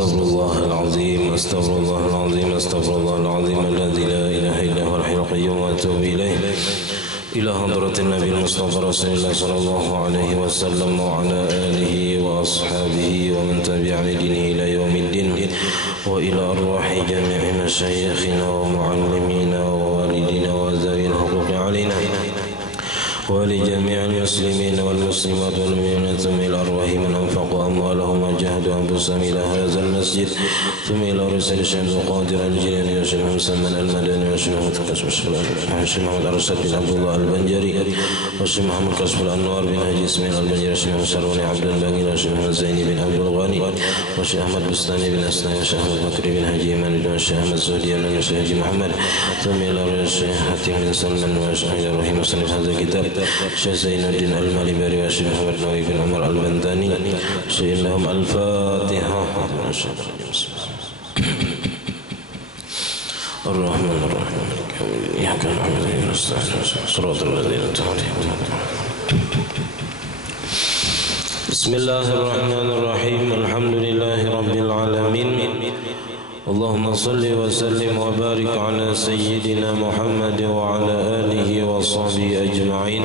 Astaghfirullahaladzim, astaghfirullahaladzim, astaghfirullahaladzim alladzi la ilaha illa huwal hayyul qayyum wa atubu ilaih. Ila hadratin Nabi Mustafa Rasulullah sallallahu alaihi wasallam wa ala alihi wa ashabihi wa man tabi'a dinihi ila yaumiddin wa ila arwahi jami'i masyayikhina wa muallimina wa walidina wa zawil huquqi alaina wa li jami'il muslimin wal muslimat wal mu'minat min arwahi man anfaqu amwalahum wa jahadu anfusahum ila hadzal masjid thumma ila rasul syamsul qadir al-jilani wa syekh Muhammad al-Madani wa syekh Muhammad Arsyad bin Abdullah al-Banjari wa syekh Muhammad Kasbul Anwar bin Haji Ismail al-Banjari wa syekh Sarwani Abdul Baqi wa syekh Zaini bin Abdul Ghani wa syekh Ahmad Bustani bin Asna wa syekh Bakri bin Haji Iman wa syekh Ahmad Zuhdi wa syekh Haji Muhammad thumma ila rasul Hatim bin Salman wa syekh Rahim Musannif hadha kitab Syekh Zainuddin Al-Malibari wa Syekh Muhammad Nawawi bin Umar Al-Bantani Syekh lahum Al-Fatihah Ar-Rahman Ar-Rahim Iyyaka na'budu wa iyyaka nasta'in Shiratal ladzina an'amta 'alaihim Bismillahirrahmanirrahim Alhamdulillahi rabbil alamin Allahumma salli wa sallim wa barik ala sayyidina Muhammad wa ala alihi wa sahbihi ajma'in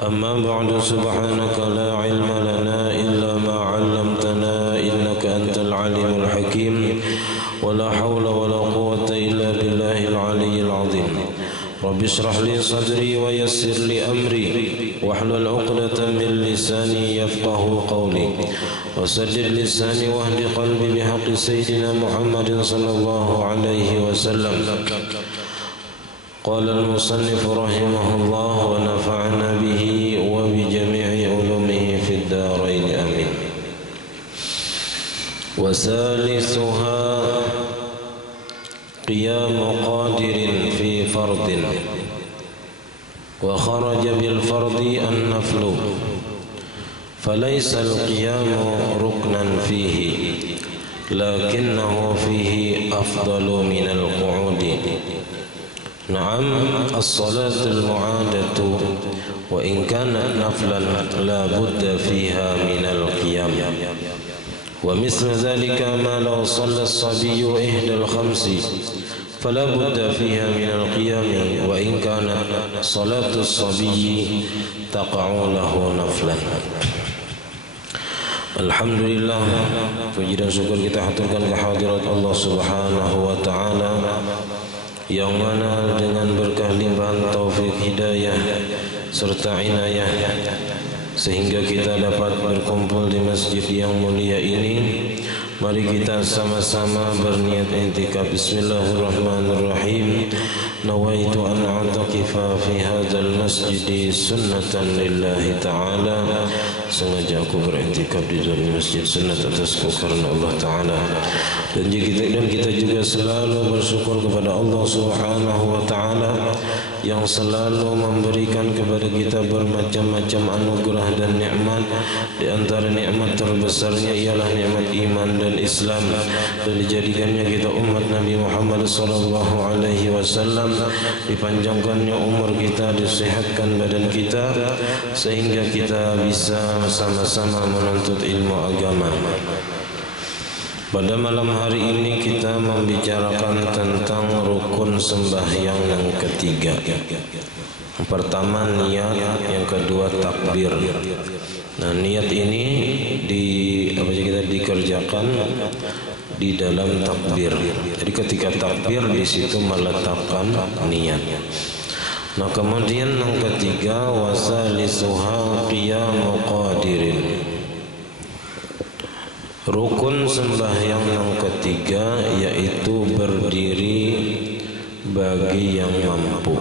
Amma ba'du subhanaka la ilma lana illa ma 'allamtana innaka antal alimul hakim wa la hawla wa la quwwata illa billahil aliyyil azim Rabbi shrah li sadri wa yassir li amri wahlul 'uqdatam min lisani yafqahu qawli وسدد لساني واهد قلبي بحق سيدنا محمد صلى الله عليه وسلم قال المصنف رحمه الله ونفعنا به وبجميع علومه في الدارين آمين وثالثها قيام قادر في فرض وخرج بالفرض النفل فليس القيام ركنا فيه لكنه فيه أفضل من القعود نعم الصلاة المعادة وإن كانت نفلا لا بد فيها من القيام ومثل ذلك ما لو صلى الصبي إحدى الخمس فلا بد فيها من القيام وإن كانت صلاة الصبي تقع له نفلا Alhamdulillah, puji dan syukur kita haturkan kehadirat Allah Subhanahu wa taala yang mana dengan berkah limpahan taufik hidayah serta inayah sehingga kita dapat berkumpul di masjid yang mulia ini. Mari kita sama-sama berniat i'tikaf. Bismillahirrahmanirrahim. Nawaitu an a'takifa fi hadzal masjid sunnatan lillahi ta'ala. Sengaja aku beriktikaf di dalam masjid sunat atasku karena Allah Ta'ala. Dan kita juga selalu bersyukur kepada Allah Subhanahu wa Ta'ala yang selalu memberikan kepada kita bermacam-macam anugerah dan nikmat. Di antara nikmat terbesarnya ialah nikmat iman dan Islam, dan dijadikannya kita umat Nabi Muhammad sallallahu alaihi wasallam, dipanjangkannya umur kita, disehatkan badan kita sehingga kita bisa sama-sama menuntut ilmu agama. Pada malam hari ini kita membicarakan tentang rukun sembahyang yang ketiga. Yang pertama niat, yang kedua takbir. Nah, niat ini kita dikerjakan di dalam takbir. Jadi ketika takbir di situ meletakkan niat. Nah, kemudian yang ketiga wasalisuha qiyamu qadirin. Rukun sembahyang yang ketiga yaitu berdiri bagi yang mampu.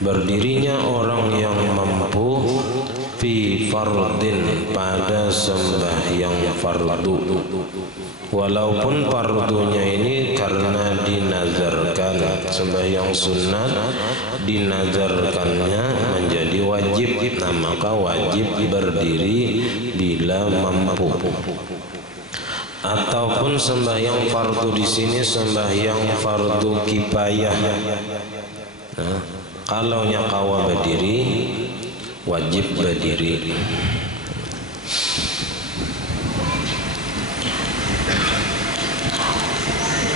Berdirinya orang yang mampu fi fardin pada sembahyang fardu. Walaupun fardunya ini karena dinazarkan, sembahyang sunat dinazarkannya menjadi wajib, nah maka wajib berdiri bila mampu. Ataupun sembahyang fardu di sini sembahyang fardu kifayah. Nah, kalau nyakawa berdiri wajib berdiri.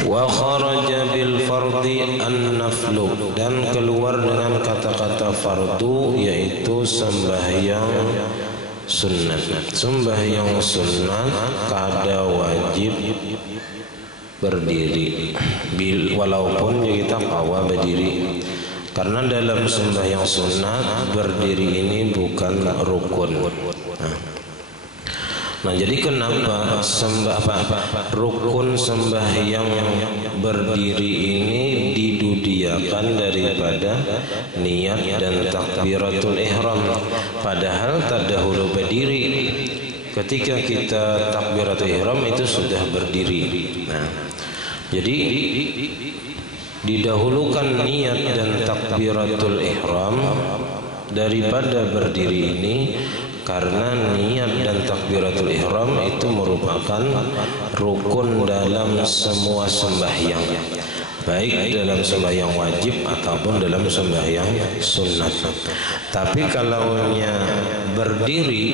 Wa kharaja bil fardi an-naflu, dan keluar dengan kata-kata fardu yaitu sembahyang sunat. Sembahyang sunat kada wajib berdiri, walaupun kita kawa berdiri, karena dalam sembahyang sunat berdiri ini bukan rukun. Nah, jadi kenapa rukun sembahyang berdiri ini didudiakan daripada niat dan takbiratul ihram, padahal terdahulu berdiri. Ketika kita takbiratul ihram itu sudah berdiri. Nah, jadi didahulukan niat dan takbiratul ihram daripada berdiri ini, karena niat dan takbiratul ihram itu merupakan rukun dalam semua sembahyang, baik dalam sembahyang wajib ataupun dalam sembahyang sunat. Tapi kalaunya berdiri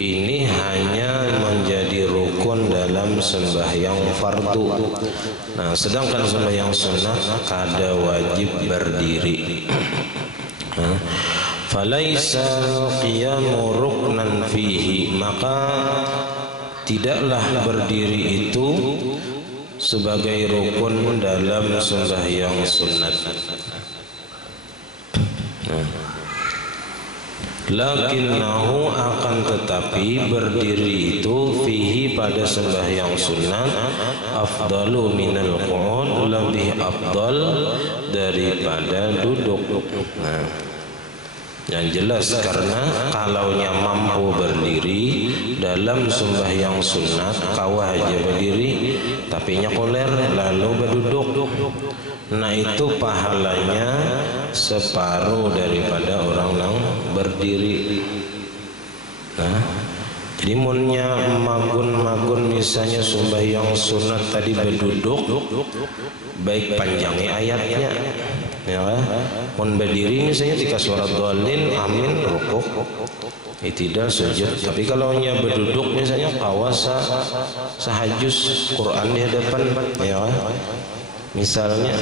ini hanya menjadi rukun dalam sembahyang fardu. Nah, sedangkan sembahyang sunat kada wajib berdiri. Falaisa qiyamu ruknan fihi, maka tidaklah berdiri itu sebagai rukun dalam sembahyang sunat. Lakinnahu, akan tetapi berdiri itu fihi pada sembahyang sunat afdalu minal qu'ud, lebih afdal daripada duduk. Yang jelas, karena kalaunya mampu berdiri dalam sembahyang sunat kawah aja berdiri tapi nyakoler lalu berduduk, nah itu pahalanya separuh daripada orang yang berdiri. Nah, jadi munnya magun misalnya sembahyang sunat tadi berduduk, baik panjangnya ayatnya, ya kan? Mun berdiri misalnya tika surat dhalin, amin, rukuk, tidak sujud. Tapi kalau nya berduduk misalnya kawasa sahajus Quran di hadapan, ya kan? Misalnya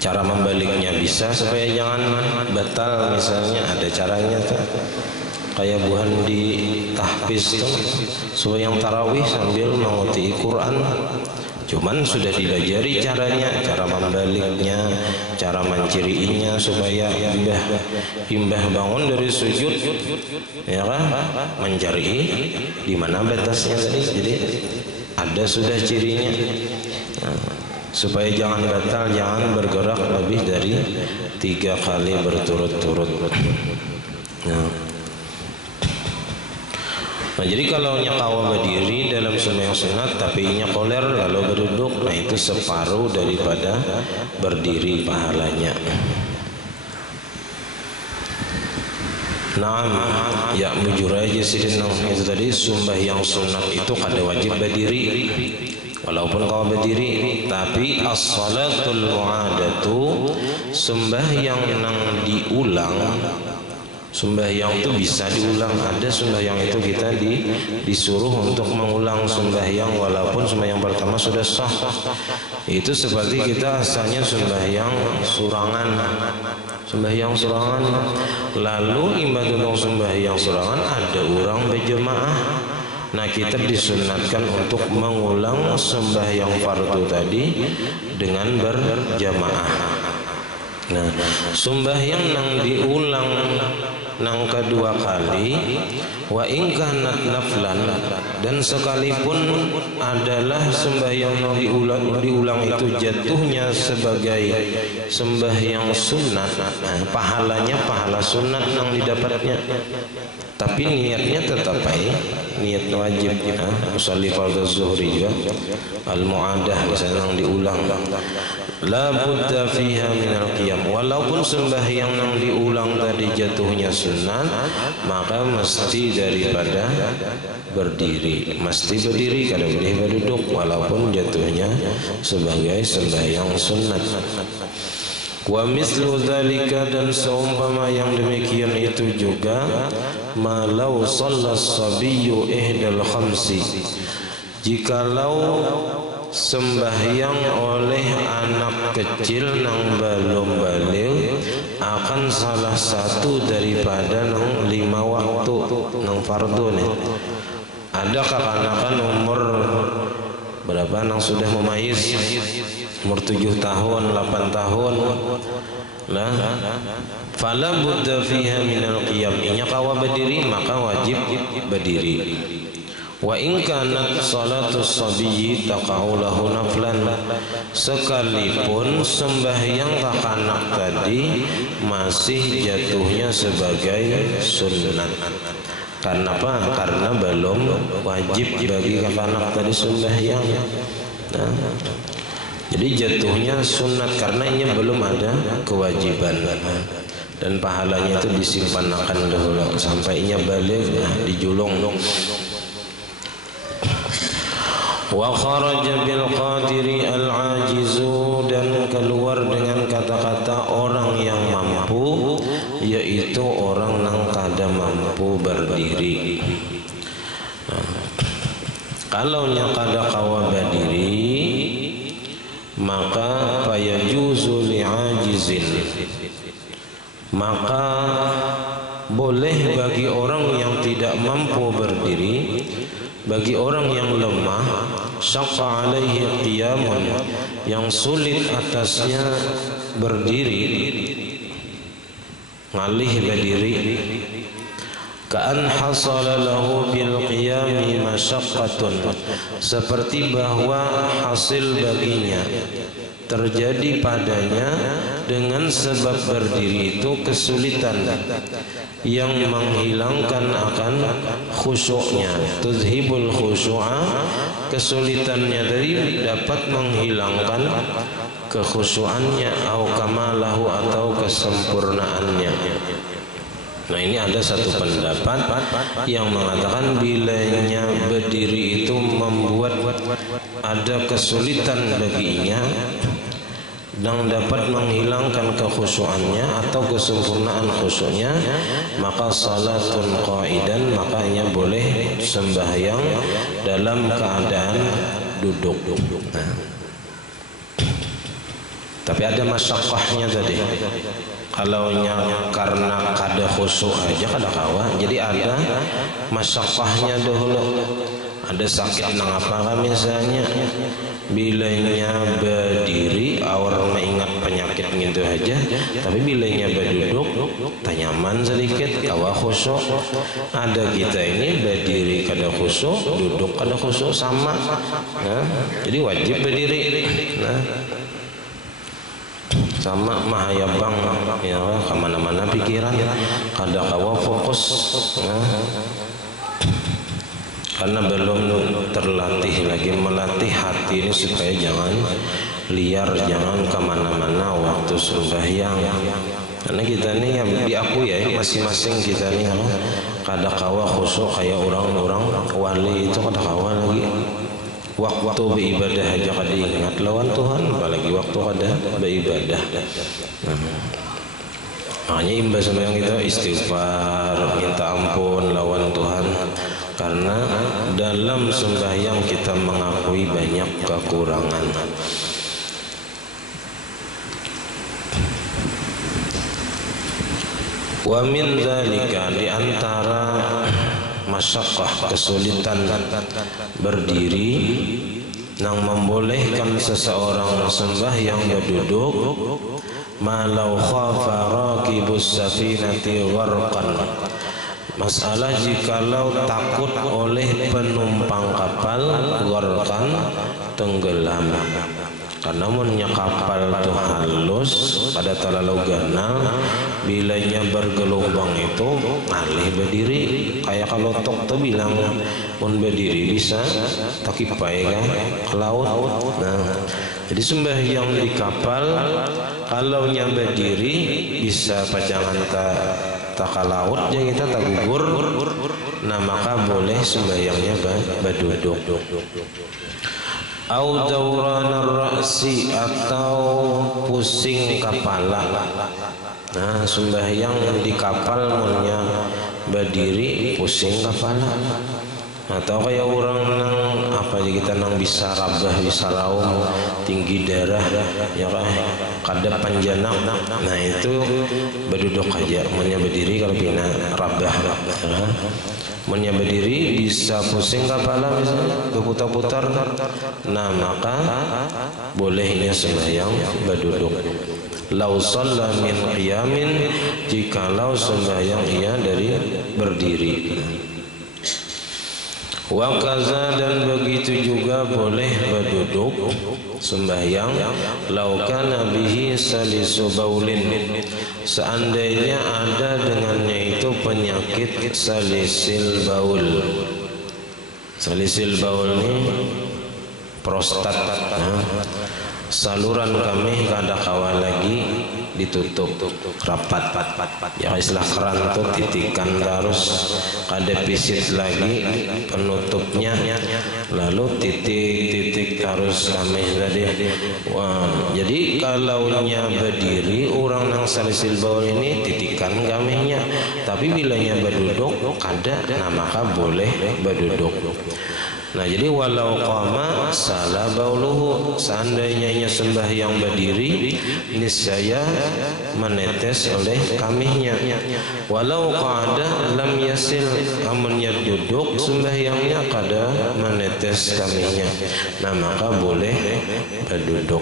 cara membaliknya bisa supaya jangan batal, misalnya ada caranya tuh. Kayak buhan di tahfiz tuh, supaya yang tarawih sambil menguti Quran. Cuman sudah dibajari caranya, cara membaliknya, cara menciriinya supaya imbah bangun dari sujud, ya kan, mencari di mana batasnya tadi. Jadi ada sudah cirinya. Nah, supaya jangan batal, jangan bergerak lebih dari 3 kali berturut-turut. Nah, jadi kalau nyakawa berdiri dalam sembahyang sunat tapi nyakoler lalu berduduk, nah itu separuh daripada berdiri pahalanya. Naam, ya mujur aja sih itu tadi sembahyang sunat itu kada wajib berdiri. Walaupun kau berdiri, tapi as-salatul mu'adatu, sembahyang yang diulang. Sembahyang itu bisa diulang. Ada sembahyang itu kita disuruh untuk mengulang sembahyang walaupun sembahyang pertama sudah sah. Itu seperti kita asalnya sembahyang surangan. Sembahyang surangan, lalu imbadullah sembahyang surangan ada orang berjemaah. Nah, kita disunatkan untuk mengulang sembahyang fardu tadi dengan berjamaah. Nah, sembahyang yang diulang nang kedua kali wa in kanat naflan, dan sekalipun adalah sembahyang yang diulang itu jatuhnya sebagai sembahyang sunat, nah, pahalanya pahala sunat yang didapatnya, tapi niatnya tetap baik, niat wajib. Musalli fardhu zuhri juga al-mu'adah misalnya yang diulang, la budda fiha minal qiyam, walaupun sembahyang yang diulang tadi jatuhnya sunat, maka mesti daripada berdiri, mesti berdiri, kada boleh berduduk walaupun jatuhnya sebagai sembahyang sunat. Wa mislu dzalika, dan seumpama yang demikian itu juga malau shallas sabiyyu ihdal khamsi, jikalau sembahyang oleh anak kecil nang belum balik akan salah satu daripada nang 5 waktu nang fardu nih. Ada kekanakan umur berapa nang sudah memayis, umur 7 tahun 8 tahun lah, fala budda fiha minal qiyam, inya kawa berdiri maka wajib berdiri. Wa in kanat salatus sabiyyi taqa'u lahu naflan, sekalipun sembahyang kakanak tadi masih jatuhnya sebagai sunnat. Karena apa? Karena belum wajib bagi kakanak tadi sembahyang. Nah, jadi jatuhnya sunat karena ini belum ada kewajiban. Dan pahalanya itu disimpan akan dahulu sampai inya balik, dijulung. Wa kharaja bil qadiri al ajizu, dan keluar dengan kata-kata orang yang mampu, yaitu orang nang kada mampu berdiri. Kalau nya kada kawa berdiri maka fayajuzu li'ajizin, maka boleh bagi orang yang tidak mampu berdiri, bagi orang yang lemah, syaqqa alaihi qiyamun, yang sulit atasnya berdiri, ngalih berdiri, ka'an hasala lahu bil qiyami masyaqqatun, seperti bahwa hasil baginya terjadi padanya dengan sebab berdiri itu kesulitan yang menghilangkan akan khusyuknya. Tuzhibul khusyu'a, kesulitannya tadi dapat menghilangkan kekhusyuannya, atau kamalahu, atau kesempurnaannya. Nah, ini ada satu pendapat yang mengatakan bilanya berdiri itu membuat ada kesulitan baginya dan dapat menghilangkan kekhusyuannya atau kesempurnaan khusyuknya, maka salatun qaidan, makanya boleh sembahyang dalam keadaan duduk. Nah, tapi ada masyaqqahnya tadi. Kalau karena kada khusyuk aja kada kawa, jadi ada masyaqqahnya dahulu. Ada sakit nang apa kan misalnya, bilanya berdiri awal mengingat penyakit gitu aja, tapi bilanya berduduk tanyaman sedikit kawa khusyuk. Ada kita ini berdiri kada khusyuk, duduk kada khusyuk sama. Nah, jadi wajib berdiri. Nah, sama mahayabang ya, kemana-mana pikiran kada kawa fokus. Nah, karena belum terlatih lagi, melatih hati ini supaya jangan liar, jangan kemana-mana waktu sembahyang. Karena kita ini yang diakui ya, masing-masing kita ini kada kawa khusyuk kayak orang-orang wali itu, kada kawa lagi. Waktu beribadah aja kada ingat lawan Tuhan, apalagi waktu kada beribadah. Makanya imbas sembahyang kita istighfar, minta ampun lawan Tuhan, karena dalam sembahyang kita mengakui banyak kekurangan. Wa min dzalika, di antara masyaqqah kesulitan berdiri yang membolehkan seseorang sembahyang berduduk, malau khafa raqibus safinati gharqan, masalah jikalau takut oleh penumpang kapal gharqan, tenggelam. Karena munnya kapal itu halus pada terlalu ganal, bilanya bergelombang itu ngalih berdiri. Kayak kalau tok tuh bilang mun berdiri bisa takipai kan ke laut. Nah, jadi sembahyang di kapal kalau yang berdiri bisa pajangan tak ke laut ya, kita tak gugur. Nah, maka boleh sembahyangnya berduduk. Au dawranar ra'si, atau pusing kepala. Nah, sembahyang di kapal munnya berdiri pusing kepala. atau kayak orang nang apa aja kita nang bisa rabah bisa raum tinggi darah ya kan kada panjang. Nah itu berduduk aja, munnya berdiri kalau pina rabah ya. Munnya berdiri bisa pusing kepala misalnya berputar-putar, nah maka bolehnya sembahyang berduduk. Lau shalla min qiyamin, jikalau sembahyang ia dari berdiri. Wa kaza, dan begitu juga boleh berduduk sembahyang lau kana bihi salisu baulin, seandainya ada dengannya itu penyakit salisil baul. Salisil baul ini prostat, saluran kami kada kawa lagi ditutup rapat ya, istilah keran tuh titikan terus kada pisit lagi penutupnya, lalu titik harus kami tadi. Wah, jadi kalaunya berdiri orang nang salisil baul ini titikan kaminya, tapi bilanya berduduk kada, nah maka boleh berduduk. Nah jadi walau qama salah bauluhu, seandainya sembahyang berdiri niscaya menetes oleh kamihnya. Walau qada lam yasil, amunnya duduk sembahyangnya kada menetes kamihnya, nah maka boleh berduduk.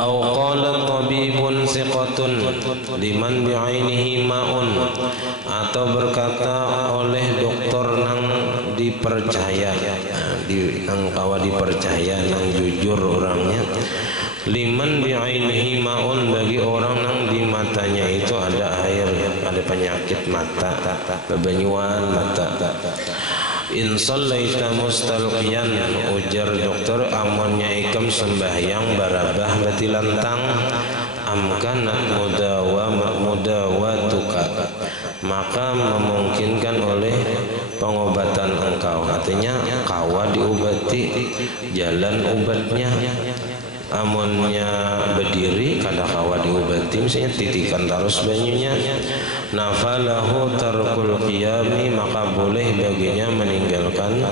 Aw qala tabibun thiqatun liman bi'ainihi ma'un, atau berkata oleh dokter nang dipercaya, nang kawa dipercaya, nang jujur orangnya, liman bi'ainihi ma'un, bagi orang nang di matanya itu ada air, ada penyakit mata, bebenyuan mata. In sallaita mustalqiyan, ujar dokter, amonnya ikam sembahyang barabah batilantang, amkanat mudawatuka, maka memungkinkan oleh pengobatan engkau, artinya kawa diobati jalan obatnya. Amonnya berdiri kada kawa diobati, misalnya titikan terus banyunya, nafalahu tarkul qiyami, maka boleh baginya meninggalkan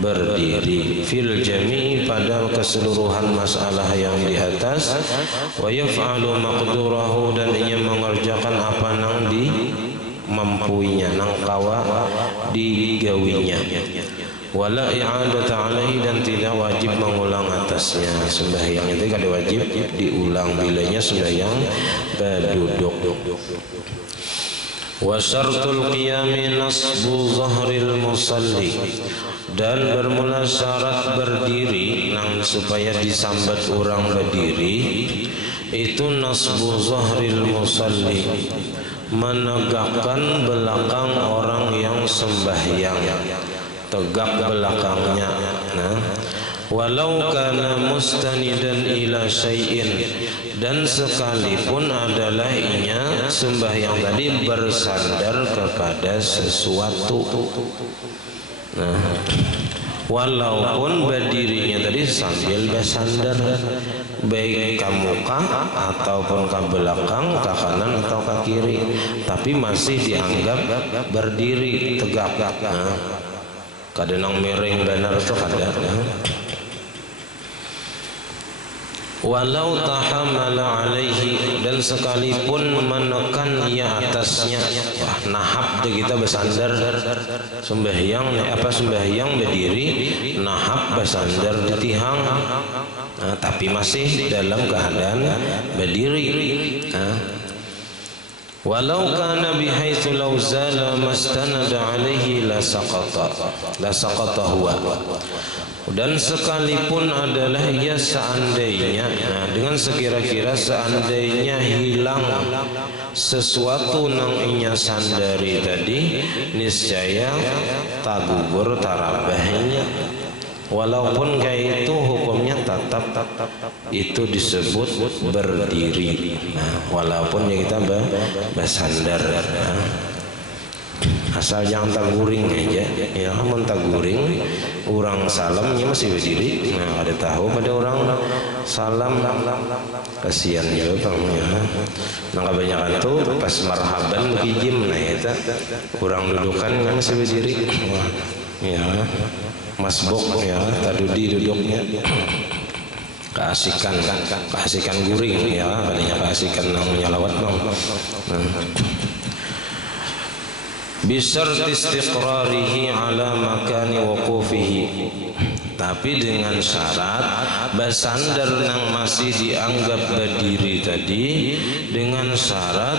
berdiri fil jami'i, pada keseluruhan masalah yang di atas, wa yaf'alu maqdurahu, dan ia mengerjakan apa nang di mampuinya, nang kawa digawinya. Wala i'adata alaihi, dan tidak wajib mengulang atasnya. Sembahyang itu kada wajib diulang bilanya sembahyang berduduk. Wa syartul qiyami nasbu zahril musalli, dan bermula syarat berdiri nang supaya disambat orang berdiri itu nasbu zahril musalli, menegakkan belakang orang yang sembahyang, tegak belakangnya. Nah, walau kana mustanidan ila syai'in, dan sekalipun adalah inya sembahyang tadi bersandar kepada sesuatu. Nah, walaupun berdirinya tadi sambil bersandar, baik ke muka ataupun ke belakang, ke kanan atau ke kiri, tapi masih dianggap berdiri tegak. Nah, kadang miring benar itu kada. Walau tahamala alaihi, dan sekalipun menekan ia atasnya. Wah, nahap tu kita bersandar sembahyang, sembahyang berdiri, nahap bersandar di tihang, tapi masih dalam keadaan berdiri. Walau kana bihaitsu law zala mastanada alaihi la saqata huwa, dan sekalipun adalah ia seandainya, dengan sekira-kira seandainya hilang sesuatu nang inya sandari tadi, niscaya tagugur tarabahnya. Walaupun kayak itu hukumnya tetap itu disebut berdiri. Nah, walaupun ya kita bersandar, asal jangan taguring aja. Ya, mun taguring orang salamnya masih berdiri. Nah, ada tahu pada orang salam, kasihan juga ya. Nah kebanyakan tuh pas marhaban begijim, nah itu kurang dudukan kan masih berdiri, wah ya masbok ya, tadudi duduknya. Keasikan guring ya, katanya keasikan nyalawat bang. Bisart istiqrarihi ala makani wuqufihi, tapi dengan syarat bersandar nang masih dianggap berdiri tadi, dengan syarat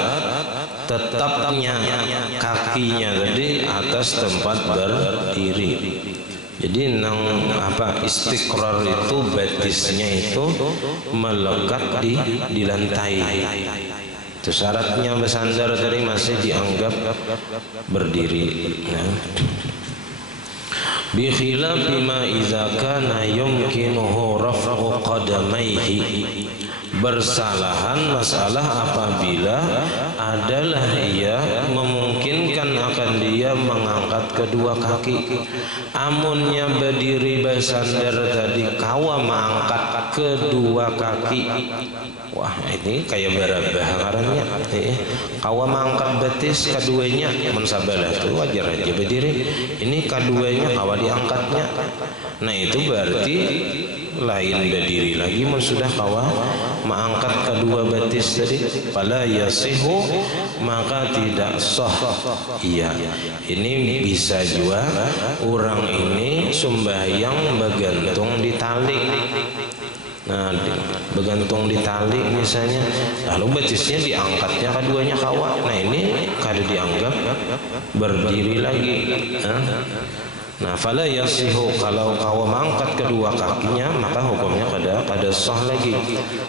tetapnya kakinya tadi atas tempat berdiri. Jadi nang istiqrar itu batisnya itu melekat di lantai. Itu syaratnya bersandar tadi masih dianggap berdiri. Nah. Bi khilafi ma idza kana yumkinuhu raf'u qadamaihi, bersalahan masalah apabila adalah ia memungkinkan akan dia mengangkat kedua kaki. Amunnya berdiri bersandar tadi kawa mengangkat kedua kaki, wah ini kayak berabah ngarannya, kawa mengangkat betis keduanya mensabalah itu wajar aja berdiri, ini keduanya kawa diangkatnya. Nah itu berarti lain berdiri lagi, sudah kawa mengangkat kedua betis tadi, fala yasihu, maka tidak sah. Iya, ini bisa juga orang ini sembahyang bergantung di tali. Nah, bergantung di tali misalnya, lalu betisnya diangkatnya keduanya kawa. Nah ini kada dianggap berdiri lagi. Nah, fala yasihu, kalau kawa mengangkat kedua kakinya maka hukumnya kada sah lagi,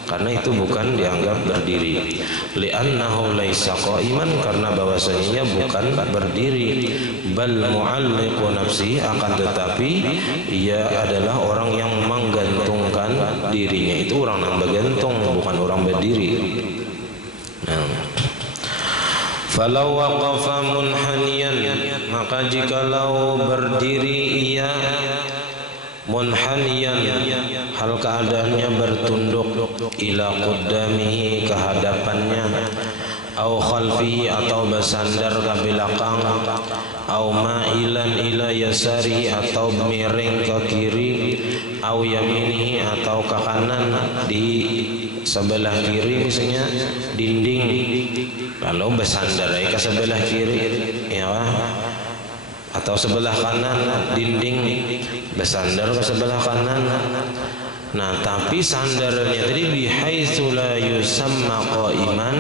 karena itu bukan dianggap berdiri. Li'annahu laisa qa'iman, karena bahwasanya bukan berdiri, bal mu'alliqu nafsi, akan tetapi ia adalah orang yang menggantungkan dirinya. Itu orang yang bergantung, bukan orang berdiri. Nah, falau waqafa munhaniyan, maka jikalau berdiri ia munhaniyan, hal keadaannya bertunduk, ila qaddamihi, ke hadapannya, au khalfihi, atau bersandar ke belakang, au ma'ilan ila yasarihi, atau miring ke kiri, au yaminihi, atau ke kanan, di sebelah kiri misalnya dinding, lalu bersandar ke sebelah kiri ya, atau sebelah kanan dinding, bersandar ke sebelah kanan. Nah tapi sandarannya tadi bihaitsu la yusamma qa'iman,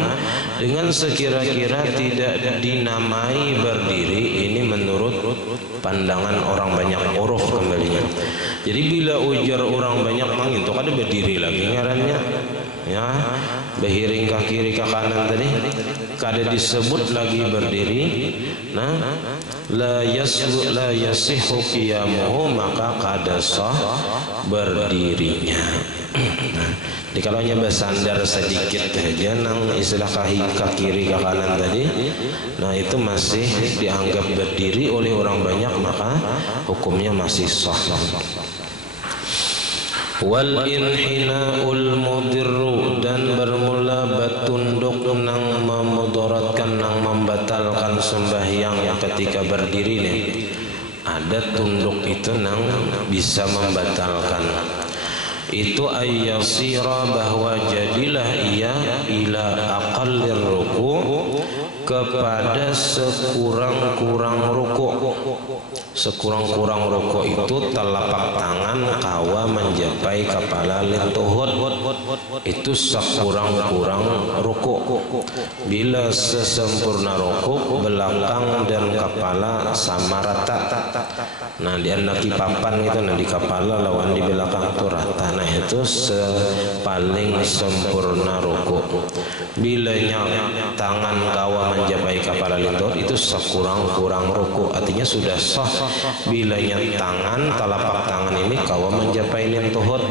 dengan sekira-kira tidak dinamai berdiri. Ini menurut pandangan orang banyak uruf kembalinya. Jadi bila ujar orang banyak mang itu kada berdiri lagi ngarannya ya, behiring ke kiri ke kanan tadi kada disebut lagi berdiri. Nah la yasihu qiyamuhu, maka kada sah berdirinya. Nah, kalau bersandar sedikit saja nang istilah kaki ke kiri ke kanan tadi, nah itu masih dianggap berdiri oleh orang banyak, maka hukumnya masih sah. Wal inhina'ul mudirru, dan bermula bertunduk nang memudaratkan, nang membatalkan sembahyang yang ketika berdiri nih. Ada tunduk itu nang bisa membatalkan. Itu ayyasira, bahwa jadilah ia ila aqallir ruku, kepada sekurang-kurang ruku. Sekurang-kurang ruku itu telapak tangan kawa mencapai kepala lentuhut, itu sekurang-kurang ruku. Bila sesempurna ruku, belakang dan kepala sama rata. Nah di anak papan itu, nah di kepala lawan di belakang itu rata. Nah itu paling sempurna ruku. Bila tangan kawa mencapai kepala lentuhut, itu sekurang-kurang ruku, artinya sudah sah. Bila tangan, telapak tangan ini kawa mencapai lentuhut,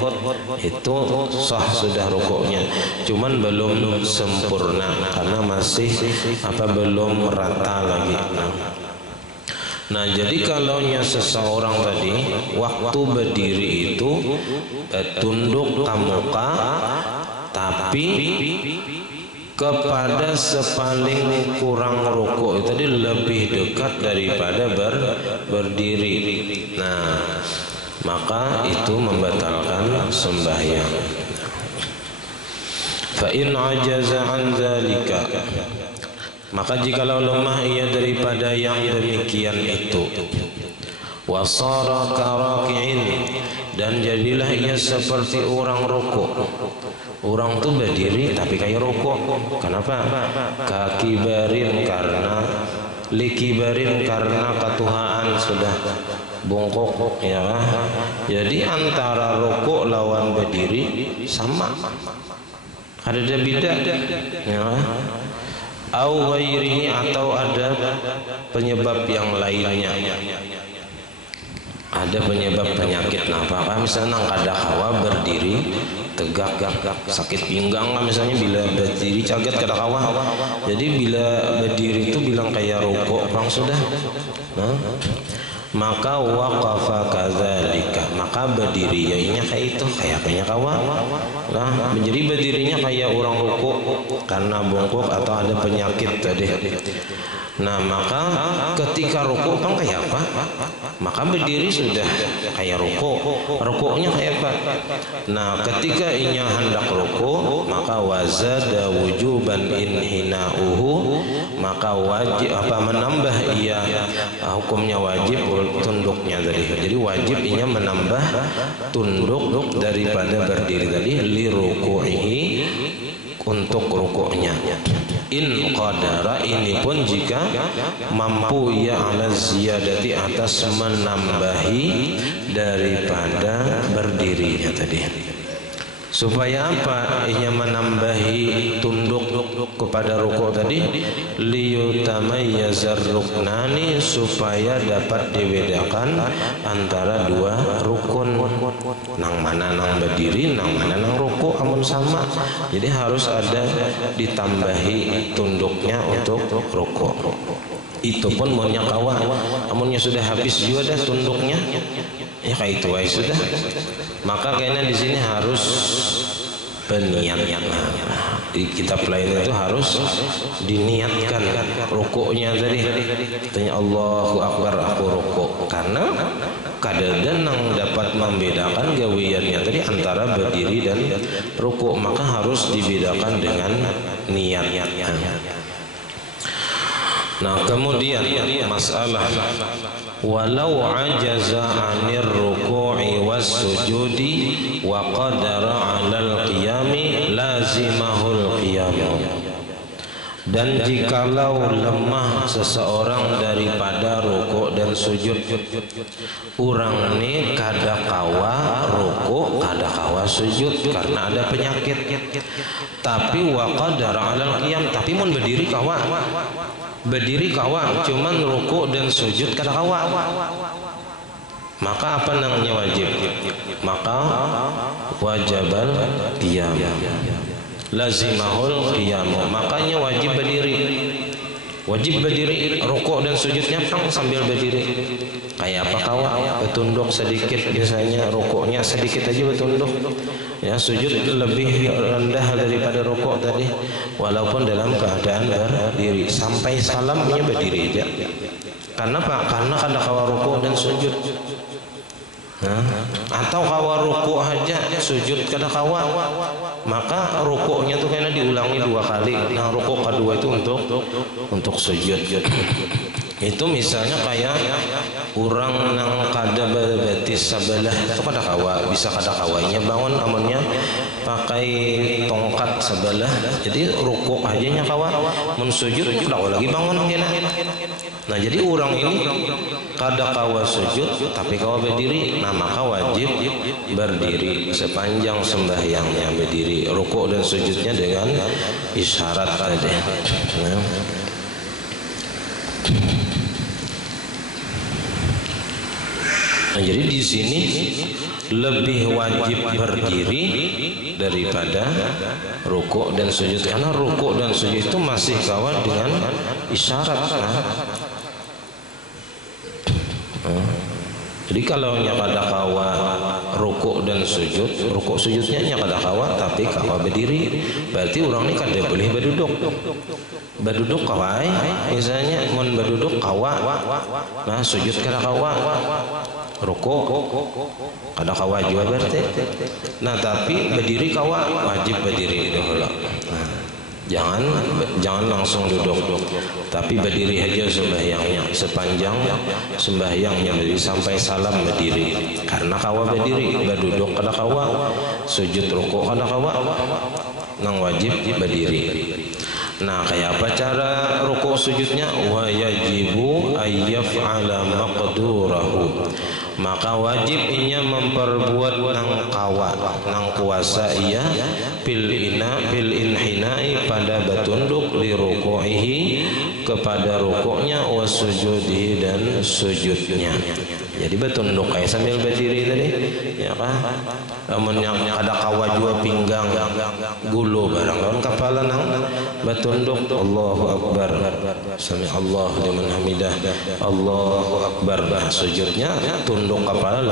itu sah sudah rukuknya. Cuman belum sempurna karena masih belum rata lagi. Nah, jadi kalaunya seseorang tadi waktu berdiri itu tunduk tamuka, tapi kepada sepaling kurang rukuk itu tadi lebih dekat daripada berdiri. Nah, maka itu membatalkan sembahyang. Fa in ajaza an dzalika, maka jikalau lemah ia daripada yang demikian itu, wasara karaki'in, dan jadilah ia seperti orang rukuk. Orang tu berdiri tapi kayak rukuk. Kenapa? Kakibarin, karena likibarin, karena ketuhaan sudah bongkok, ya. Jadi antara rukuk lawan berdiri sama, ada beda, ya. Au ghairihi, atau ada penyebab yang lainnya. Ada penyebab penyakit nafkah, misalnya kada kawa berdiri tegak, sakit pinggang misalnya, bila berdiri caget kada kawa. Jadi bila berdiri itu bilang kayak rukuk bang sudah. Nah, maka waqafa kadzalika, maka berdiri yainya kayak itu, kayak kawa. Nah, menjadi berdirinya kayak orang rukuk karena bongkok atau ada penyakit tadi. Nah, maka ketika rukuk kan kayak apa? Maka berdiri sudah kayak rukuk, rukuknya kayak apa? Nah, ketika inya hendak rukuk, maka wazada wujuban inhina'uhu, maka wajib menambah ia hukumnya wajib tunduknya tadi. Jadi wajib inya menambah tunduk daripada berdiri tadi, li ruku'ihi, untuk rukuknya. In qadara, ini pun jika mampu ia ala ziyadati, atas menambahi daripada berdirinya tadi. Supaya apa? Ia menambahi tunduk kepada rukuk tadi, liyutamayyazar ruknani, supaya dapat dibedakan antara dua rukun. Nang mana nang berdiri, nang mana nang rukuk, amun sama. Jadi harus ada ditambahi tunduknya untuk rukuk. Itu pun maunya kawa, amunnya sudah habis juga dah tunduknya, ya kayak itu aja sudah. Maka kayaknya di sini harus berniat. Di kitab lain itu harus diniatkan rukuknya tadi. Tanya Allahu Akbar aku rukuk, karena kadang nang dapat membedakan gawiannya tadi antara berdiri dan rukuk, maka harus dibedakan dengan niatnya. Nah, kemudian masalah walau ajaza 'anir ruku'i was sujudi wa qadara 'alal qiyami lazimahul qiyam. Dan jikalau lemah seseorang daripada rukuk dan sujud, orang ini kada kawa rukuk, kada kawa sujud karena ada penyakit. Tapi wa qadara 'alal qiyam, tapi mun berdiri kawa. Berdiri kawa, cuman rukuk dan sujud kada kawa. Maka apa namanya wajib? Maka wajibal qiyam, lazimahul qiyam, makanya wajib berdiri. Wajib berdiri, rukuk dan sujudnya sambil berdiri. Kayak apa kawa? Bertunduk sedikit, biasanya rukuknya sedikit aja bertunduk. Ya, sujud lebih rendah daripada rukuk tadi, walaupun dalam keadaan berdiri. Sampai salamnya berdiri aja. Karena apa? Karena kada kawa rukuk dan sujud. Atau kawa rukuk aja, sujud kada kawa, maka rukuknya tuh kena diulangi 2 kali. Nah, rukuk kedua itu untuk sujud. Itu misalnya kayak orang nang kada betis sebelah itu kada kawa, bisa kada kawainya bangun amunnya pakai tongkat sebelah. Jadi rukuk aja nya kawa, mun sujud kada lagi bangun kena. Nah, jadi orang ini kada kawa sujud tapi kawa berdiri, nah maka wajib berdiri sepanjang sembahyangnya berdiri, rukuk dan sujudnya dengan isyarat tadi. Nah, jadi di sini lebih wajib berdiri daripada rukuk dan sujud, karena rukuk dan sujud itu masih kawan dengan isyarat. Jadi kalau nya kada kawa rukuk dan sujud, rukuk sujudnya nya kada kawa tapi kawa berdiri, berarti orang ini kada boleh berduduk. Berduduk kawai, misalnya mun berduduk kawa, nah sujud kada kawa, rukuk kada kawa juga berarti. Nah tapi berdiri kawa, wajib berdiri dahulu. Jangan langsung duduk, tapi berdiri aja sembahyangnya, sepanjang sembahyangnya berdiri sampai salam berdiri. Karena kawa berdiri, berduduk kada kawa, sujud rukuk kada kawa, nang wajib berdiri. Nah, kayak apa cara rukuk sujudnya? Wa yajibu ayyaf'ala maqdurahu. Maka wajib inya memperbuat nang kawa, nang kuasa ia bil inhinai pada batunduk li ruku'ihi kepada rukuknya wa sujudihi dan sujudnya. Jadi batunduk kayak sambil berdiri tadi, ya kan? Amun yang ada kawa jua pinggang gulu barang lawan kepala nang batunduk. Allahu akbar, sami Allahu liman hamidah, Allahu akbar. Sujudnya tunduk kepala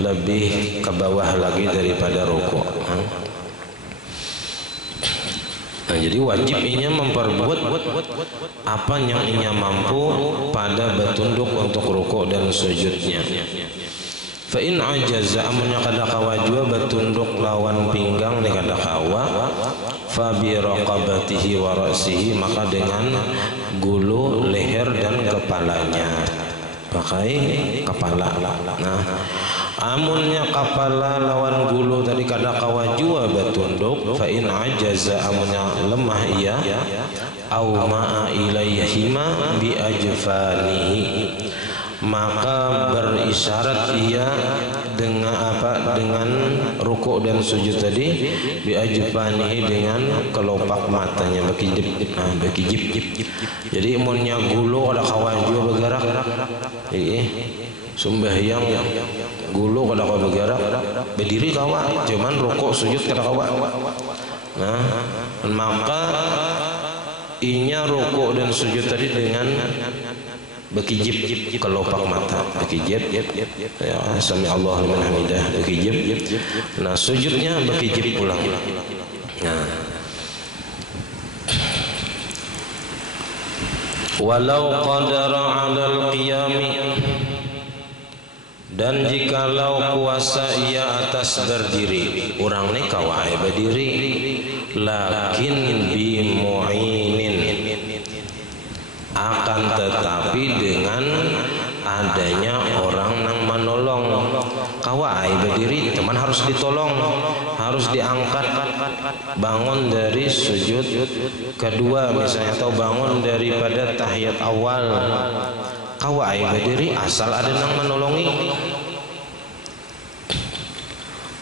lebih ke bawah lagi daripada rukuk. Nah, jadi wajib inya memperbuat apa yang inya mampu pada batunduk untuk rukuk dan sujudnya. Fa in ajaza amunnya kada kawa jua batunduk lawan pinggang ni kada kawa, fa bi raqabatihi wa ra'sihi, maka dengan gulu leher dan kepalanya. Pakai kepala. Nah, amunnya kepala lawan gulu tadi kada kawa jua batunduk, fa in ajaza amunnya lemah ia au ma'a ilaihima bi ajfanihi, maka berisyarat ia dengan apa? Dengan rukuk dan sujud tadi, bi ajfanihi dengan kelopak matanya, bekijip. Nah, bekijip. Jadi amunnya gulu kada kawa jua bergerak. Sembahyang gulu kada kawa bergerak, berdiri kawa, cuman rukuk sujud kada kawa. Nah, maka inya rukuk dan sujud tadi dengan bekijip kelopak mata, bekijip ya, sami Allahu liman hamidah, bekijip. Nah, sujudnya bekijip pulang. Nah, walau qadara 'alal qiyami, dan jikalau kuasa ia atas berdiri, orang ni kawai berdiri, lakin bi mu'inin, akan tetapi dengan adanya orang yang menolong. Kawai berdiri teman harus ditolong, harus diangkat, bangun dari sujud kedua misalnya, atau bangun daripada tahiyat awal. Kawai berdiri asal ada yang menolongi.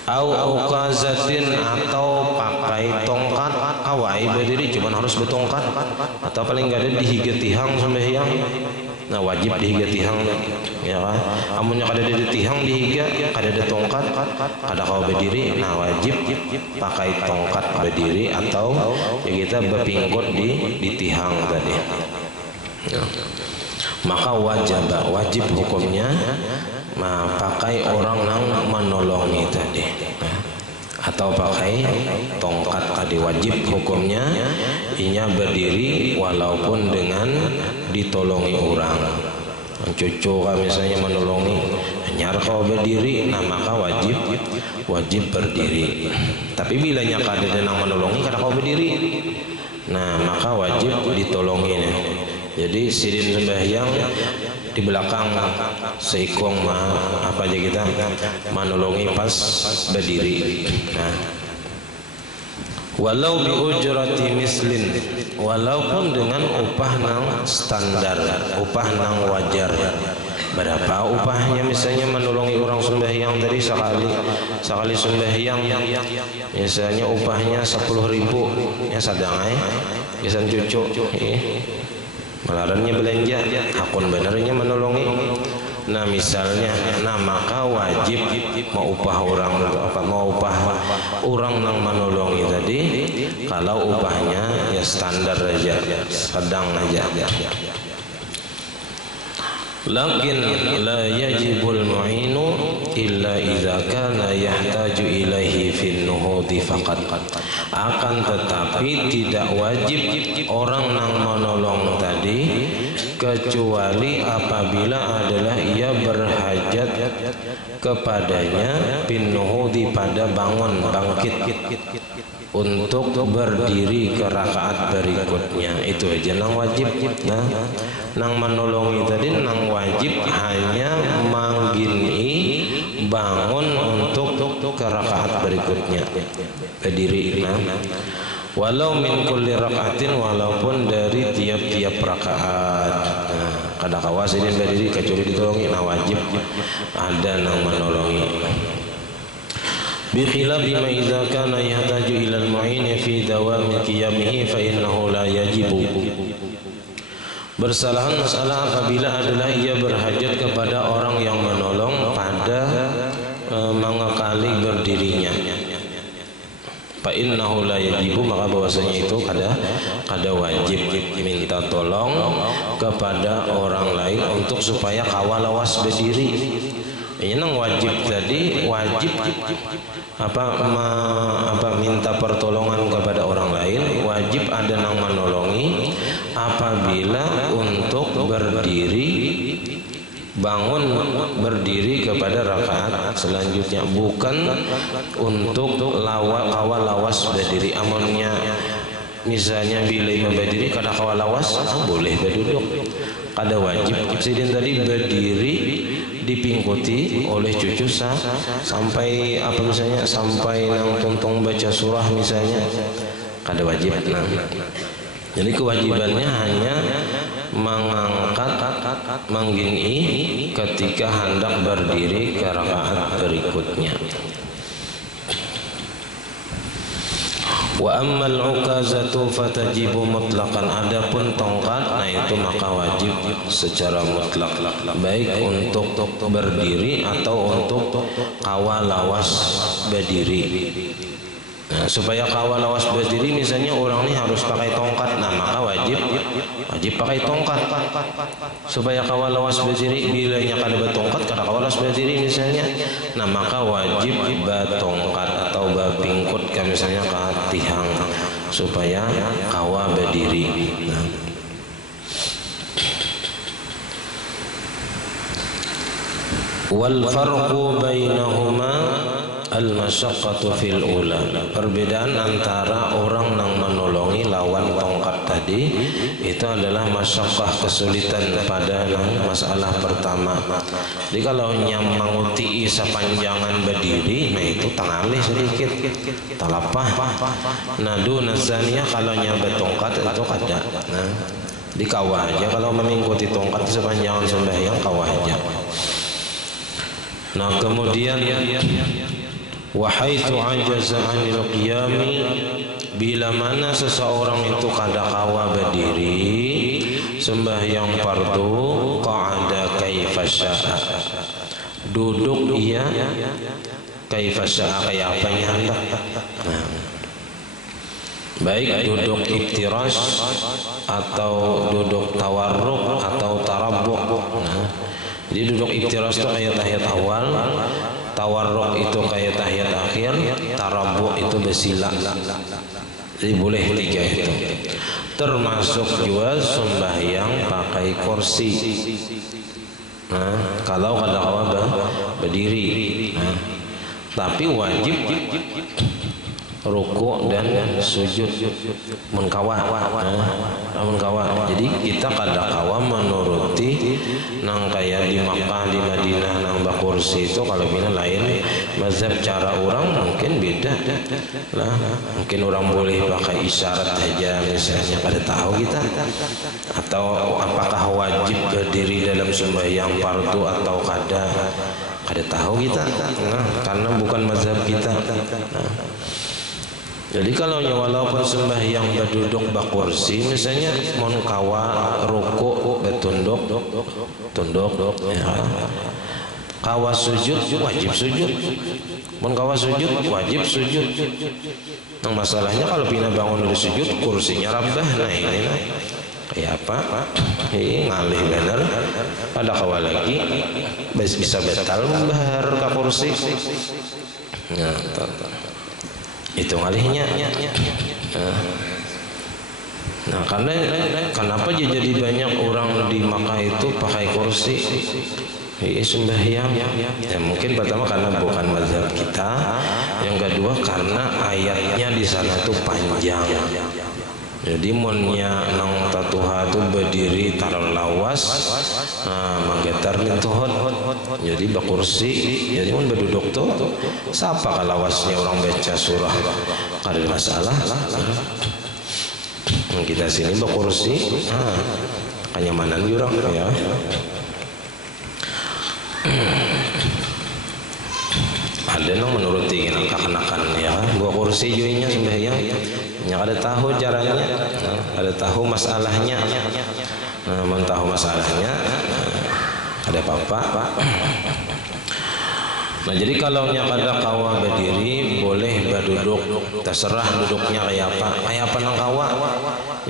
Au uqazatin, atau pakai tongkat. Kawai berdiri cuman harus bertongkat, atau paling enggak ada dihiga tihang sembahyang. Nah, wajib dihiga tihang, ya kan? Amunnya kada ada tihang dihiga, kada ada tongkat, kada kau berdiri. Nah, wajib pakai tongkat berdiri, atau ya kita berpingkut di tihang tadi. Ya. Maka wajib hukumnya pakai orang yang menolongi tadi, atau pakai tongkat tadi. Wajib hukumnya inya berdiri walaupun dengan ditolongi orang. Cucu kan misalnya menolongi, nyar kau berdiri, nah maka wajib berdiri. Tapi bila nya kada ada yang menolongi, kada kau berdiri, nah maka wajib ditolongi. Jadi sidin sembahyang di belakang seikong apa aja kita menolongi pas berdiri. Nah, walau bi ujrati mislin, walaupun dengan upah nang standar, upah nang wajar. Berapa upahnya misalnya menolongi orang sembahyang tadi sekali sembahyang, misalnya upahnya 10.000 ya sadangai, biasa cucu. Malarannya belanja, hakun benernya menolongi. Nah, misalnya, nah maka wajib mau upah orang yang menolongi tadi, kalau upahnya ya standar aja, sedang aja. lakin la yajibul mu'inu illa idza kana yahtaju ilaihi fin nuhudi faqat. Akan tetapi tidak wajib orang nang menolong tadi kecuali apabila adalah ia berhajat kepadanya bin nuhudi pada bangun bangkit untuk berdiri ke rakaat berikutnya. Itu aja nang wajib. Nah, nang menolongi tadi nang wajib hanya manggini bangun untuk ke rakaat berikutnya berdiri. Nah, walau min kulli rakaatin, walaupun dari tiap-tiap rakaat. Nah, kada kawasidin berdiri kecuali ditolongi, nah wajib ada nang menolongi. Bikhilafi ma idza kana yahtaju ila al-mu'in fi dawami qiyamihi fa innahu la yajibu. Bersalahan masalah apabila adalah ia berhajat kepada orang yang menolong pada mengekali berdirinya. Fa innahu la yajibu, maka bahwasanya itu kada wajib minta tolong kepada orang lain untuk supaya kawal lawas berdiri. Ini nang wajib tadi, wajib minta pertolongan kepada orang lain, wajib ada nang menolongi apabila untuk berdiri bangun berdiri kepada rakaat selanjutnya, bukan untuk kawal lawas berdiri. Amonnya misalnya bila imam berdiri kada kawal lawas, boleh berduduk, kada wajib. Sidin tadi berdiri dipingkuti oleh cucu sampai misalnya sampai nang tuntung baca surah misalnya, kada wajib. Nah, jadi kewajibannya hanya mengangkat manggini ketika hendak berdiri ke rakaat berikutnya. Wa ammal ukazatu fatajibu mutlaqan. Adapun tongkat, nah itu maka wajib secara mutlak, baik untuk berdiri atau untuk kawal lawas berdiri. Nah, supaya kawal lawas berdiri misalnya orang ini harus pakai tongkat, nah maka wajib pakai tongkat supaya kawal lawas berdiri. Bila nya kada bertongkat kada kawal lawas berdiri misalnya, nah maka wajib bertongkat atau berpingkut misalnya ke tihang supaya kawal berdiri. Nah, wal farqu bainahuma al-masyaqqatu fil ula. Perbedaan antara orang yang menolongi lawan tongkat tadi itu adalah masyaqqah, kesulitan pada masalah pertama. Jadi kalau nyam manguti sepanjangan berdiri, nah itu tangalih sedikit talapah. Nah duna zaniyah kalau nyam bertongkat itu kada. Nah di kawah aja kalau mengikuti tongkat sepanjangan sembahyang kawah aja. Nah kemudian wa haitsu ajaza 'anil qiyami, bila mana seseorang itu kada kawa berdiri sembahyang fardu, qa'ada kaifa syaa, duduk ia kaifa syaa, kayak apa yang hendak. Nah, baik duduk iftirash atau duduk tawarruk atau tarabbuk. Nah, jadi duduk iftirash itu kayak tahiyat awal, tawarruk itu kayak tahiyat akhir, tarabbuk itu bersila. Jadi boleh tiga itu. Termasuk juga sembahyang pakai kursi. Nah, kalau kada kawa berdiri. Nah, tapi wajib ruku dan sujud mengkawa. Jadi kita kada kawa menuruti nang kayak di Makkah, di Madinah nang bakursi itu. Kalau bina lain mazhab cara orang mungkin beda lah. Mungkin orang boleh pakai isyarat saja misalnya, kada tahu kita. Atau apakah wajib berdiri dalam sembahyang fardu atau kada tahu kita. Nah, karena bukan mazhab kita. Nah, jadi kalau walaupun sembahyang berduduk bakursi misalnya, mon kawa ruku betunduk ya. Kawa sujud wajib sujud, mon kawa sujud wajib sujud. Nah, masalahnya kalau pina bangun dari sujud kursinya rabah, nah ini kayak apa? Ngalih bener. Ada kawa lagi bisa betal membahar ke kursi. Nah, itu ngalihnya. Nah, karena kenapa jadi banyak orang di Makkah itu pakai kursi? Sembahyang. Ya mungkin pertama karena bukan mazhab kita, yang kedua karena ayatnya di sana tuh panjang. Jadi munnya nang tatuha tuh berdiri taruh lawas, magetar lintuhot. Jadi bakursi, jadi mun berduduk tuh siapa kalawasnya orang baca surah kada masalah. Kita sini bakursi, kenyamanan jurang ya. Ada yang menuruti kekanak-kanakan ya, gua kursi juinya sembahyang, yang ada tahu caranya, ada tahu masalahnya, mau tahu masalahnya, ada apa-apa. Nah jadi kalau ada kawa berdiri boleh berduduk, terserah duduknya kayak apa nang kawa.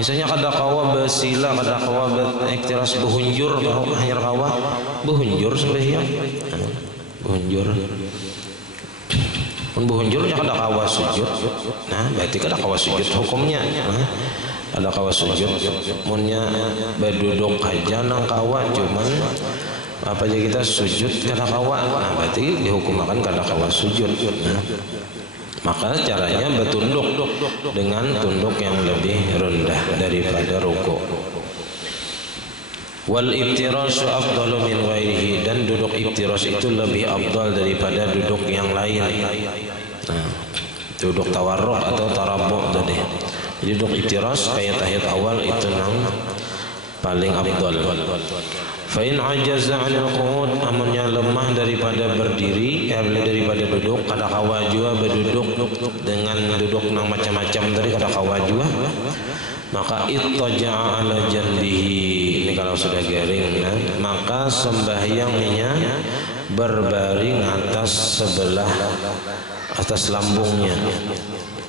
Misalnya kada kawa bersila, kada kawa berektiras behunjur, hanya kawa behunjur sembahyang, behunjur. Pun behunjurnya kada kawa sujud. Nah berarti kada kawa sujud hukumnya. Ada kawa sujud. Munnya berduduk aja nang kawa cuman apa aja kita sujud kada kawa, nah berarti dihukumkan kada kawa sujud. Nah, maka caranya bertunduk dengan tunduk yang lebih rendah daripada rukuk. Wal iftirash afdalu min ghairihi, dan duduk iftirash itu lebih afdal daripada duduk yang lain. Nah, duduk tawarruk atau tarabbu tadi. Jadi duduk iftirash kayak tahiyat awal itu nang paling afdal. Fa in ajaza 'anil qu'ud, amunnya lemah daripada berdiri, daripada duduk, kada kawa jua berduduk dengan duduk nang macam-macam tadi kada kawa jua, maka ittaja'a 'ala janbihi. Ini kalau sudah garing, maka sembahyangnya berbaring atas sebelah atas lambungnya.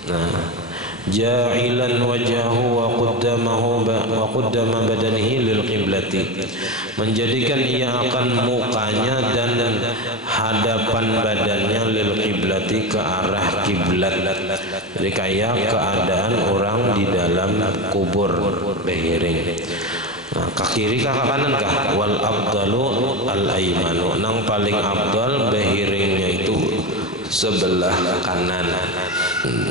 Nah, ja'ilan wajahu wa qaddama badanihi lil qiblati, menjadikan ia akan mukanya dan hadapan badannya lil qiblati ke arah kiblat. Jadi kayak keadaan orang di dalam kubur behiring. Nah, ke kiri ke kanan kah? Wal abdalu al aimanu, nang paling abdal behiringnya itu sebelah kanan.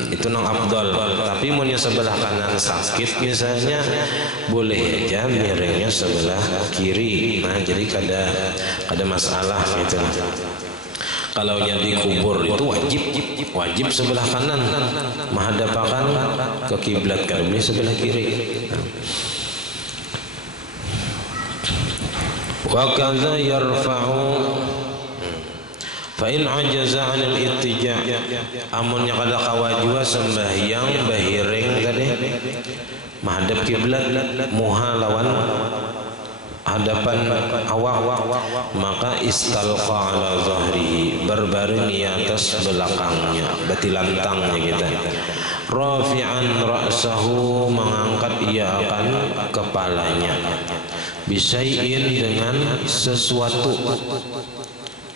Itu nang abdal. Tapi mun sebelah kanan sakit misalnya boleh aja miringnya sebelah kiri. Nah jadi kada masalah gitu. Kalau yang dikubur itu wajib sebelah kanan, menghadapkan ke kiblat, kada boleh sebelah kiri. Wa kadza yarfa'u fa in ajaza 'anil ittija', amunnya kada kawa jua sembahyang bahiring tadi menghadap kiblat, muha lawan hadapan awak, maka istalqa 'ala zahrihi, berbaring di atas belakangnya, betilantangnya kita. Rafi'an ra'sahu, mengangkat ia akan kepalanya. Bisyai'in, dengan sesuatu,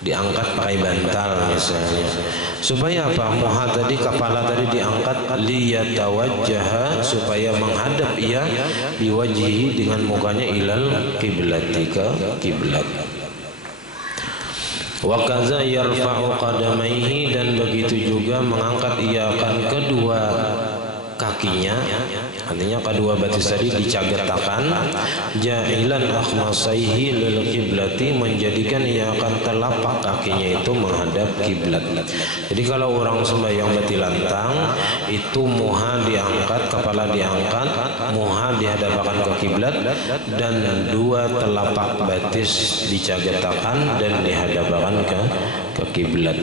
diangkat pakai bantal misalnya. Supaya apa? Muha tadi, kepala tadi diangkat, liyatawajjaha, supaya menghadap ia biwajhihi, dengan mukanya ilal kiblati, ke kiblat. Wa kaza yarfa'u qadamaihi, dan begitu juga mengangkat ia akan kedua kakinya, artinya kedua batis tadi dicagetakan, ja'ilan akhmasaihi lil kiblati, menjadikan ia akan telapak kakinya itu menghadap kiblat. Jadi kalau orang sembahyang batilantang itu muha diangkat, kepala diangkat, muha dihadapkan ke kiblat, dan dua telapak batis dicagetakan dan dihadapkan ke kiblat.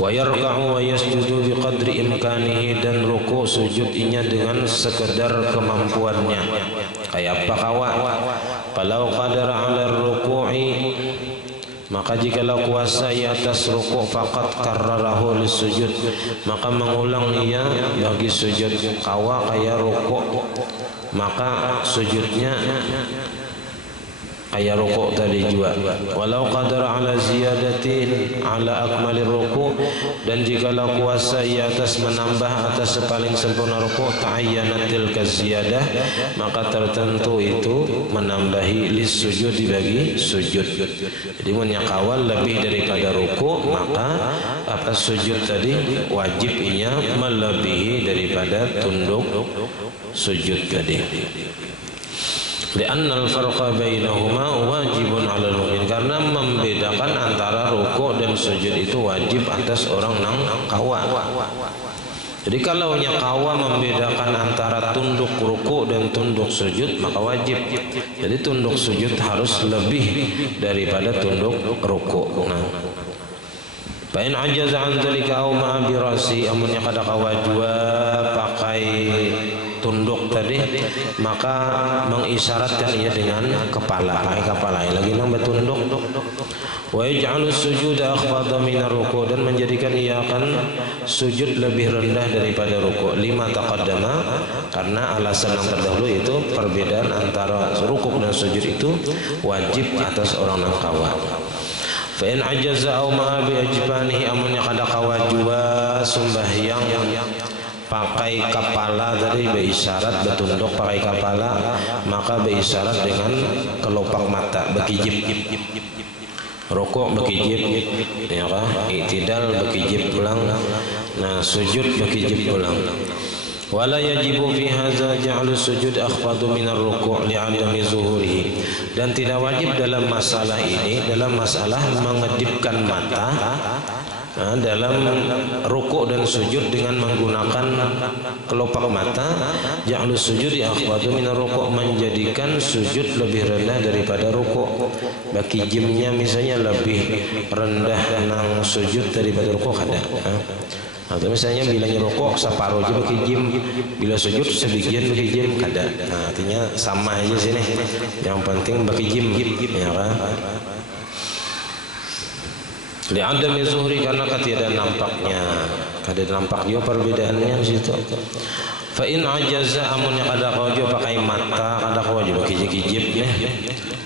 Wa yarka'u wa yasjudu biqadri imkanihi, dan ruku sujudnya dengan sekedar kemampuannya. Kayak apa kawa? Kalau qadara 'ala ruku'i, maka jikalau kuasa ia atas ruku', faqad karrarahu lisujud, maka mengulang ia bagi sujud. Kawa kayak ruku', maka sujudnya kayak rukuk tadi juga. Walau qadara ala ziyadatin ala akmalir rukuk, dan jikalau kuasa ia atas menambah atas sepaling sempurna rukuk, ta'ayyanat tilka ziyadah, maka tertentu itu menambahi lis sujud dibagi sujud. Jadi menyakawal lebih daripada rukuk, maka apa sujud tadi wajib ia melebihi daripada tunduk sujud tadi. Li'anna al-farqa bainahuma wajibun 'alal mu'min, karena membedakan antara rukuk dan sujud itu wajib atas orang nang kawa. Jadi kalau kawa membedakan antara tunduk rukuk dan tunduk sujud, maka wajib. Jadi tunduk sujud harus lebih daripada tunduk rukuk. Nah, fa in ajaza an dzalika aw ma bi ra'si, amun kada kawa jua pakai tunduk tadi, maka mengisyaratkan ia dengan kepala, pakai kepala lagi nang bertunduk. Wa yaj'alu sujuda akhfadha min ar-ruku', dan menjadikan ia akan sujud lebih rendah daripada ruku'. Lima taqaddama, karena alasan yang terdahulu itu perbedaan antara ruku' dan sujud itu wajib atas orang nang kawa. Fa in ajaza aw ma bi ajbanihi, amun kada kawa jua sembahyang pakai kepala tadi berisyarat bertunduk pakai kepala, maka berisyarat dengan kelopak mata, bekijib. Rukuk bekijib, ya kan? I'tidal bekijib pulang. Nah, sujud bekijib pulang. Wala yajibu fi hadza ja'lu sujud akhfadu min ar-ruku' li'adami zuhurihi, dan tidak wajib dalam masalah ini, dalam masalah mengedipkan mata dalam rukuk dan sujud dengan menggunakan kelopak mata, ja'lu sujud akhfadu min ar-ruku', menjadikan sujud lebih rendah daripada rukuk. Bagi jimnya misalnya lebih rendah nang sujud daripada rukuk ada. Atau misalnya bilanya rukuk separuh aja bagi jim, bila sujud sebagian bagi jim kada. Nah, artinya sama aja sini. Yang penting bagi jim, ya kan? Li'adami zuhri, karena ketiadaan nampaknya. Kada nampak juga perbedaannya di situ. Fa in ajaza, amun kada kawajo pakai mata, kada kawajo pakai kijib nih.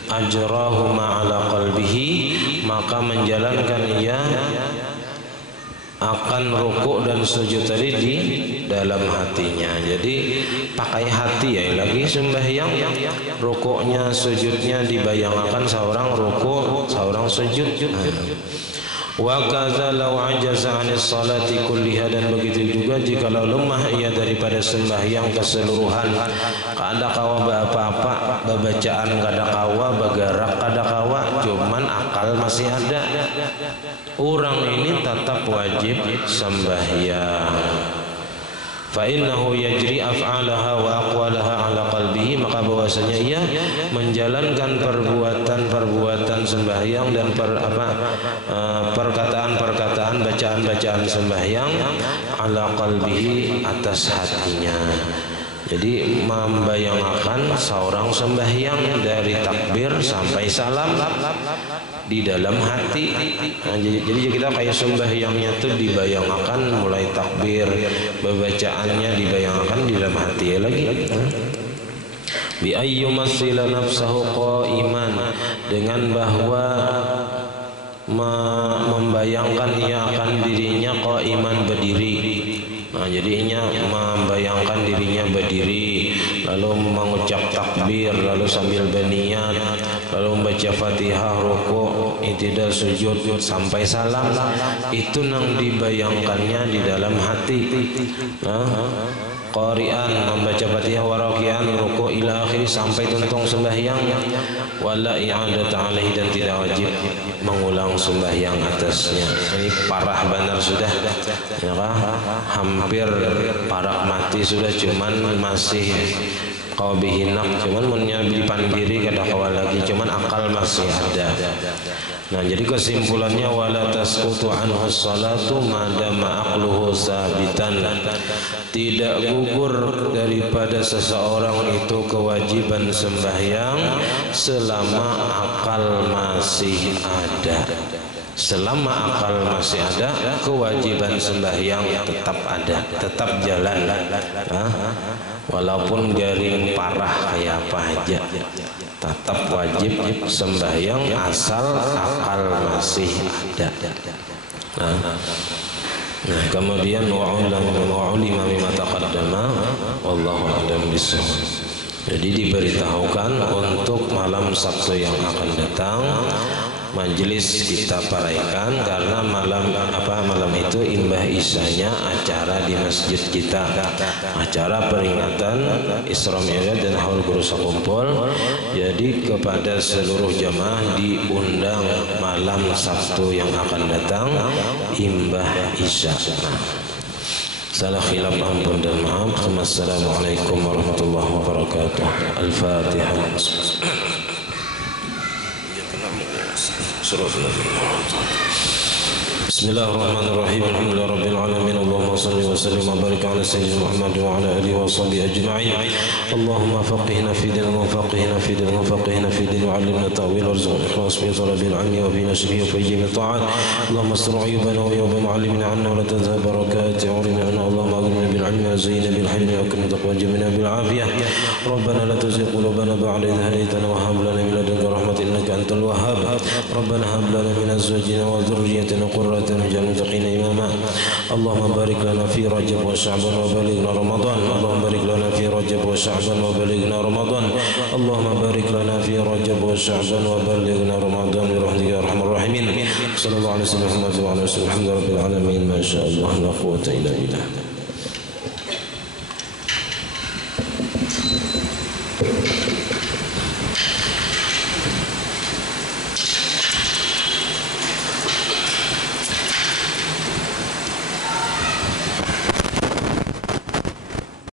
Ajrahuma ala qalbihi, maka menjalankan ia akan rukuk dan sujud tadi di dalam hatinya. Jadi pakai hati ya, lagi sembahyang rukuknya sujudnya dibayangkan seorang rukuk seorang sujud. Wa kadza law ajaza 'anis salati kulliha, dan begitu juga jika lemah ia daripada sembahyang keseluruhan, kada kawa apa-apa, bacaan kada kawa, bergerak kada kawa, cuman akal masih ada, orang ini tetap wajib sembahyang. Fa innahu yajri af'alaha wa aqwalaha ala qalbihi, maka bahwasanya ia menjalankan perbuatan-perbuatan sembahyang dan perkataan-perkataan, bacaan-bacaan sembahyang ala qalbihi, atas hatinya. Jadi membayangkan seorang sembahyang dari takbir sampai salam di dalam hati. Nah, jadi kita kayak sembahyangnya tuh dibayangkan mulai takbir, bacaannya dibayangkan di dalam hati ya lagi. Bi ayyumassila nafsahu qa'iman, dengan bahwa membayangkan ia akan dirinya qa'iman, berdiri. Nah, jadinya membayangkan dirinya berdiri, lalu mengucap takbir, lalu sambil berniat, lalu membaca Fatihah, rukuk, i'tidal, sujud sampai salam, itu nang dibayangkannya di dalam hati. Qari'an, membaca Fatihah, warakian, rukuk ila akhir, sampai tuntung sembahyang. Wala i'adata alaihi, dan tidak wajib mengulang sembahyang atasnya. Ini parah benar sudah, ya kan? Hampir parah mati sudah, cuman masih kau bihinak, cuman menyabi pandiri kada kawal lagi, cuman akal masih ada. Nah, jadi kesimpulannya wala tasqutu anhu salatu madama aqluhu sabitan, tidak gugur daripada seseorang itu kewajiban sembahyang selama akal masih ada. Selama akal masih ada, kewajiban sembahyang tetap ada, tetap jalan. Walaupun garing parah kayak apa aja, tetap wajib sembahyang asal akal masih ada. Nah, kemudian wa'ulima mimma taqaddama wallahu a'lam bishawab. Jadi diberitahukan untuk malam Sabtu yang akan datang majelis kita paraikan, karena malam itu imbah isanya acara di masjid kita, acara peringatan Isra Mi'raj dan Haul Gurus Kumpul. Jadi kepada seluruh jamaah diundang malam Sabtu yang akan datang imbah isya. Salah khilaf ampun dan maaf. Assalamualaikum warahmatullahi wabarakatuh. Al-Fatihah. Bismillahirrahmanirrahim. Alhamdulillahirabbil alamin. Allahumma shalli wa sallim wa barik ala sayyidina Muhammad wa ala alihi wa sahbihi ajma'in. Allahumma faqihna fi din wa faqihna fi din wa faqihna fi din wa 'allimna ta'wil warzuqna ikhlas fi talabil 'ilmi wa fi nashrihi wa fi jami' ta'at. Allahumma astur 'uyubana wa 'uyuba mu'allimina 'anna wa la tadhhab barakati 'ulumina. Allahumma aghnina bil 'ilmi wa zayyinna bil hilmi wa akrimna taqwa jamina bil 'afiyah. Rabbana la tuzigh qulubana ba'da idh hadaytana wa hab lana min ladunka rahmatan innaka antal wahhab. Rabbana hab lana min azwajina wa dhurriyyatina qurrata a'yun waj'alna imama. Allahumma barik lana fi Rajab wa Sya'ban wa balighna Ramadan. Allahumma barik lana fi Rajab wa Sya'ban wa balighna Ramadan. Allahumma barik lana fi Rajab wa Sya'ban wa balighna Ramadan bi rahmatika ya arhamar rahimin. Sallallahu alaihi wasallam wa ala alihi wa sahbihi rabbil alamin. Ma syaa Allah la quwwata illa billah.